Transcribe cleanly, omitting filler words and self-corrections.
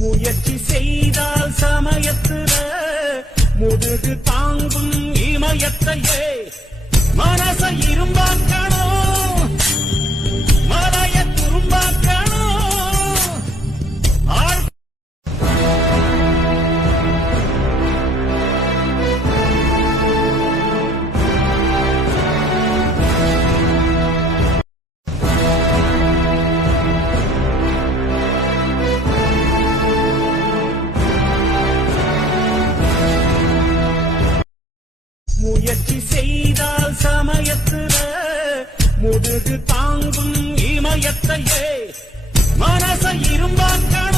முயற்சி செய்தால் சமயத்துல முதுகு தாங்கும் இமயத்தையே மனச இரும்பாக்கணும், மலைய துரும்பாக்கணும். முயற்சி செய்தால் சமயத்துல முதுகு தாங்கும் இமயத்தையே மனச இரும்பாக்கணும்.